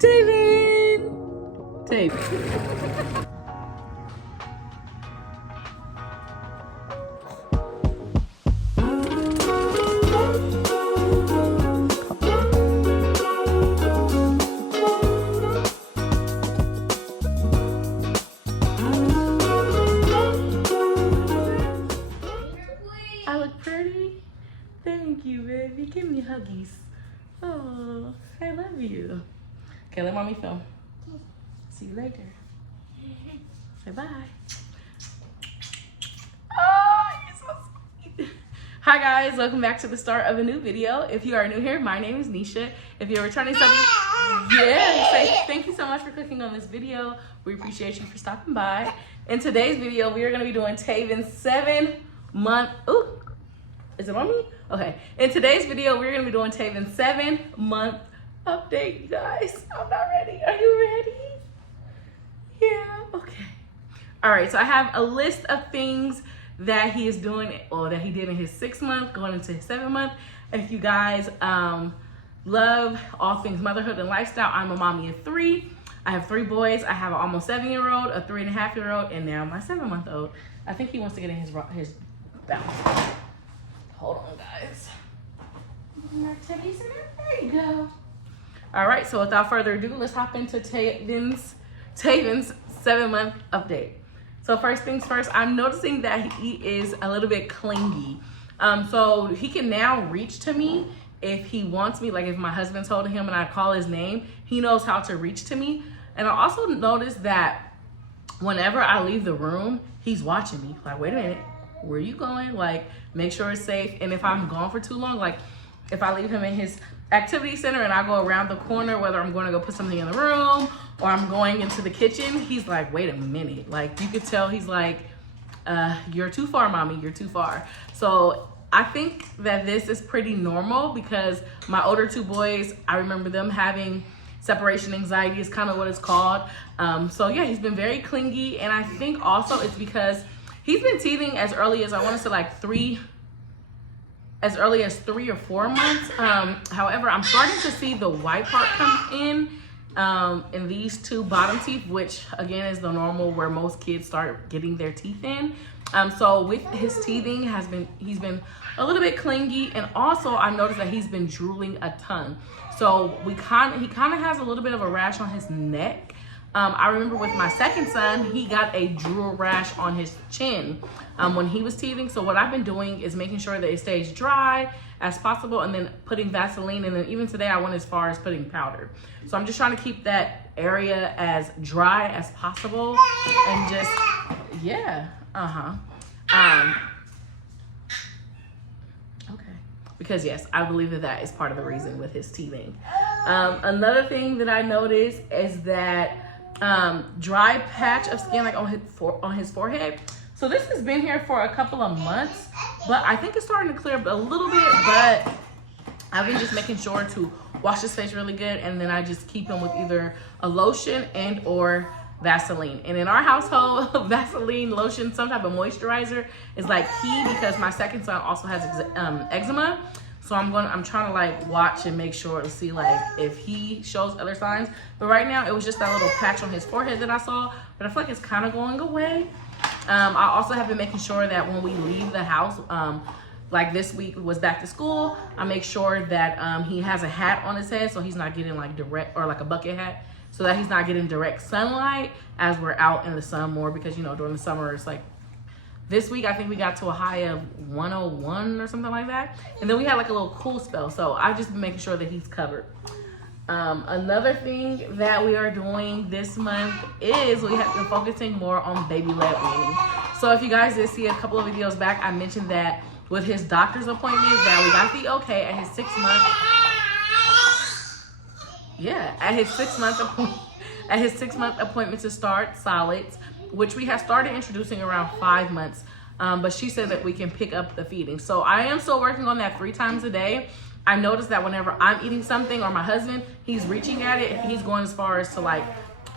David! David. I look pretty? Thank you, baby. Give me huggies. Oh, I love you. Okay, let mommy film. See you later. Say bye. Oh, you're so sweet. Hi guys, welcome back to the start of a new video. If you are new here, my name is Nisha. If you're a returning subject, say thank you so much for clicking on this video. We appreciate you for stopping by. In today's video, we are going to be doing Taven's 7-month. Ooh, is it on me? Okay. In today's video, we're going to be doing Taven's 7-month update, you guys. I'm not ready. Are you ready? Yeah. Okay. All right. So I have a list of things that he is doing, or that he did in his 6th month, going into his 7th month. If you guys love all things motherhood and lifestyle, I'm a mommy of 3. I have 3 boys. I have an almost 7-year-old, a 3.5-year-old, and now my 7-month-old. I think he wants to get in his bounce. Hold on, guys. There you go. All right, so without further ado, let's hop into Taven's 7-month update. So first things first, I'm noticing that he is a little bit clingy. So he can now reach to me if he wants me. Like if my husband's holding him and I call his name, he knows how to reach to me. And I also noticed that whenever I leave the room, he's watching me. Like, wait a minute, where are you going? Like, make sure it's safe. And if I'm gone for too long, like if I leave him in his activity center and I go around the corner, whether I'm going to go put something in the room or I'm going into the kitchen, he's like, wait a minute. Like you could tell he's like, you're too far, mommy, you're too far. So I think that this is pretty normal because my older 2 boys, I remember them having separation anxiety is kind of what it's called. So yeah, he's been very clingy. And I think also it's because he's been teething as early as, I want to say like 3 or 4 months. However, I'm starting to see the white part come in these 2 bottom teeth, which again is the normal where most kids start getting their teeth in. So with his teething, he's been a little bit clingy, and also I noticed that he's been drooling a ton. So he kind of has a little bit of a rash on his neck. I remember with my 2nd son, he got a drool rash on his chin when he was teething. So what I've been doing is making sure that it stays dry as possible and then putting Vaseline. And then even today I went as far as putting powder. So I'm just trying to keep that area as dry as possible and just, yeah, okay. Because yes, I believe that is part of the reason with his teething. Another thing that I noticed is that dry patch of skin like on his forehead. So this has been here for a couple of months, but I think it's starting to clear up a little bit. But I've been just making sure to wash his face really good, and then I just keep him with either a lotion and or Vaseline. And in our household, Vaseline, lotion, some type of moisturizer is like key because my 2nd son also has eczema. So I'm trying to like watch and make sure to see like if he shows other signs. But right now it was just that little patch on his forehead that I saw, but I feel like it's kind of going away. I also have been making sure that when we leave the house, like this week was back to school, I make sure that he has a hat on his head so he's not getting like direct, or like a bucket hat, so that he's not getting direct sunlight as we're out in the sun more, because you know during the summer it's like, this week, I think we got to a high of 101 or something like that. And then we had like a little cool spell. So I've just been making sure that he's covered. Another thing that we are doing this month is we have been focusing more on baby-led weaning. So if you guys did see a couple of videos back, I mentioned that with his doctor's appointment that we got the okay at his 6th month. Yeah, at his 6th month appointment to start solids, which we have started introducing around 5 months. But she said that we can pick up the feeding. So I am still working on that 3 times a day. I noticed that whenever I'm eating something or my husband, he's reaching at it, he's going as far as to like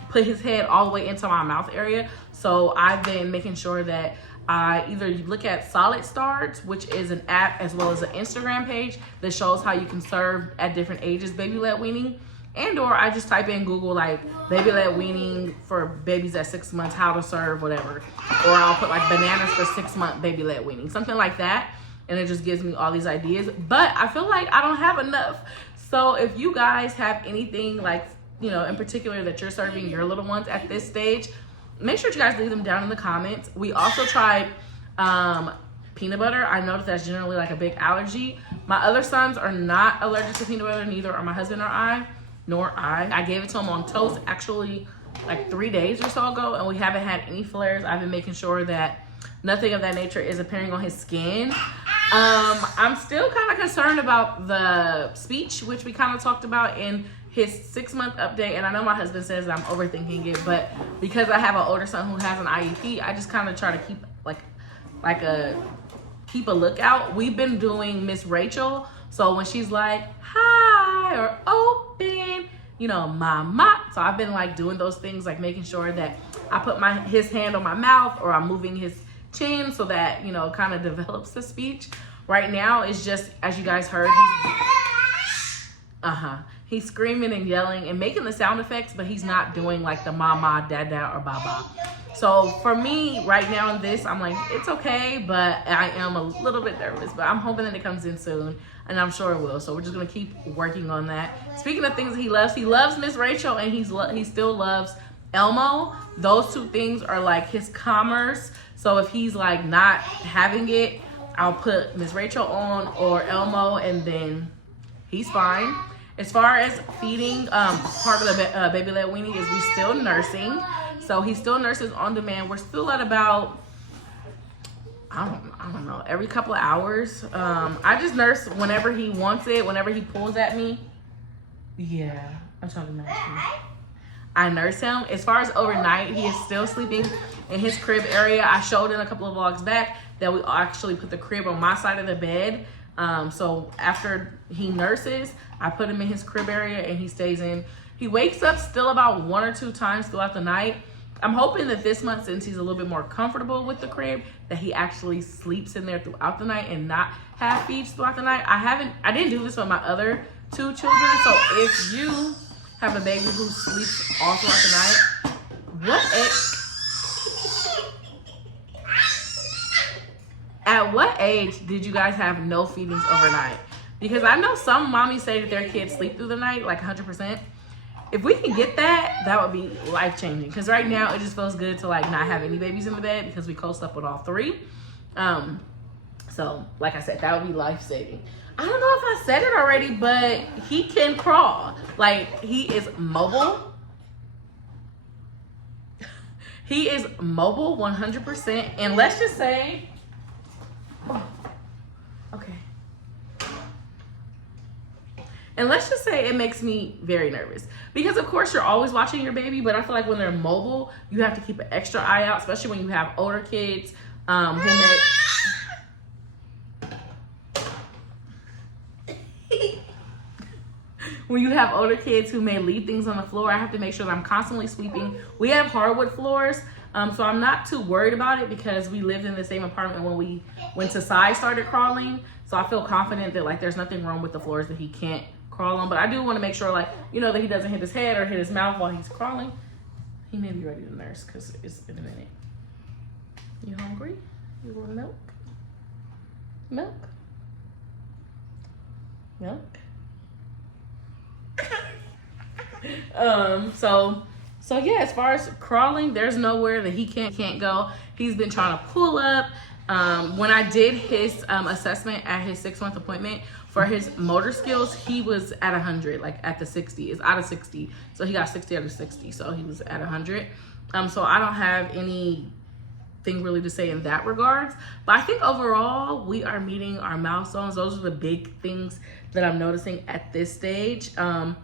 put his head all the way into my mouth area. So I've been making sure that I either look at Solid Starts, which is an app as well as an Instagram page that shows how you can serve at different ages baby-led weaning. and or I just type in Google like baby-led weaning for babies at 6 months, how to serve, whatever. Or I'll put like bananas for 6-month baby-led weaning, something like that. And it just gives me all these ideas. But I feel like I don't have enough. So if you guys have anything like, you know, in particular that you're serving your little ones at this stage, make sure you guys leave them down in the comments. We also tried peanut butter. I know that that's generally like a big allergy. My other sons are not allergic to peanut butter, neither are my husband or I, nor I. I gave it to him on toast actually like 3 days or so ago, and we haven't had any flares. I've been making sure that nothing of that nature is appearing on his skin. I'm still kind of concerned about the speech, which we kind of talked about in his 6-month update. And I know my husband says I'm overthinking it, but because I have an older son who has an IEP, I just kind of try to keep keep a lookout. We've been doing Miss Rachel. So when she's like, hi, or open, you know, mama. So I've been like doing those things, like making sure that I put his hand on my mouth, or I'm moving his chin so that, you know, kind of develops the speech. Right now it's just, as you guys heard, he's screaming and yelling and making the sound effects, but he's not doing like the mama, dada, or baba. So for me right now in this, I'm like, it's okay, but I am a little bit nervous, but I'm hoping that it comes in soon, and I'm sure it will. So we're just gonna keep working on that. Speaking of things he loves Miss Rachel, and he still loves Elmo. Those two things are like his commerce. So if he's like not having it, I'll put Miss Rachel on or Elmo, and then he's fine. As far as feeding, part of the baby-led weaning is we still nursing. So he still nurses on demand. We're still at about, I don't know, every couple of hours. I just nurse whenever he wants it, whenever he pulls at me. Yeah, I'm talking about him. I nurse him. As far as overnight, he is still sleeping in his crib area. I showed in a couple of vlogs back that we actually put the crib on my side of the bed. So after he nurses, I put him in his crib area and he stays in. He wakes up still about 1 or 2 times throughout the night. I'm hoping that this month, since he's a little bit more comfortable with the crib, that he actually sleeps in there throughout the night and not have feeds throughout the night. I didn't do this with my other 2 children. So if you have a baby who sleeps all throughout the night, at what age did you guys have no feedings overnight? Because I know some mommies say that their kids sleep through the night, like 100%. If we can get that, that would be life-changing. Because right now, it just feels good to like not have any babies in the bed because we co-slept with all 3. So, like I said, that would be life-saving. I don't know if I said it already, but he can crawl. Like, he is mobile. He is mobile 100%. And let's just say, and let's just say it makes me very nervous. Because of course you're always watching your baby, but I feel like when they're mobile, you have to keep an extra eye out, especially when you have older kids when you have older kids who may leave things on the floor. I have to make sure that I'm constantly sweeping. We have hardwood floors, so I'm not too worried about it because we lived in the same apartment when Tasai started crawling. So I feel confident that like there's nothing wrong with the floors that he can't crawl on. But I do want to make sure, like, you know, that he doesn't hit his head or hit his mouth while he's crawling. He may be ready to nurse because it's been a minute. You hungry? You want milk? Milk? Milk? So yeah, as far as crawling, there's nowhere that he can't go. He's been trying to pull up. When I did his assessment at his 6-month appointment for his motor skills, he was at 100, like at the 60. It's out of 60. So he got 60 out of 60. So he was at 100. So I don't have anything really to say in that regards. But I think overall, we are meeting our milestones. Those are the big things that I'm noticing at this stage. As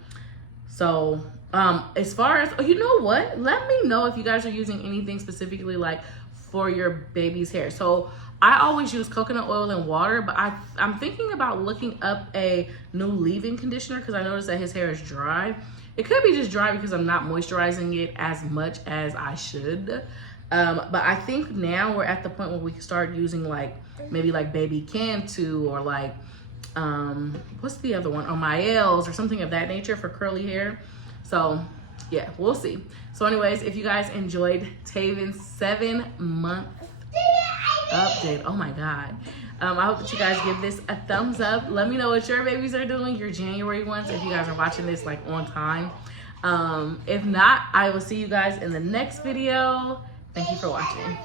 far as, you know what? Let me know if you guys are using anything specifically like for your baby's hair. So I always use coconut oil and water, but I'm thinking about looking up a new leave-in conditioner because I noticed that his hair is dry. It could be just dry because I'm not moisturizing it as much as I should. But I think now we're at the point where we can start using like maybe like baby Cantu or like what's the other one? Mael's or something of that nature for curly hair. So yeah, we'll see. So anyways, if you guys enjoyed Taven's 7-month update, oh my God. I hope that you guys give this a thumbs up. Let me know what your babies are doing, your January ones, if you guys are watching this like on time. If not, I will see you guys in the next video. Thank you for watching.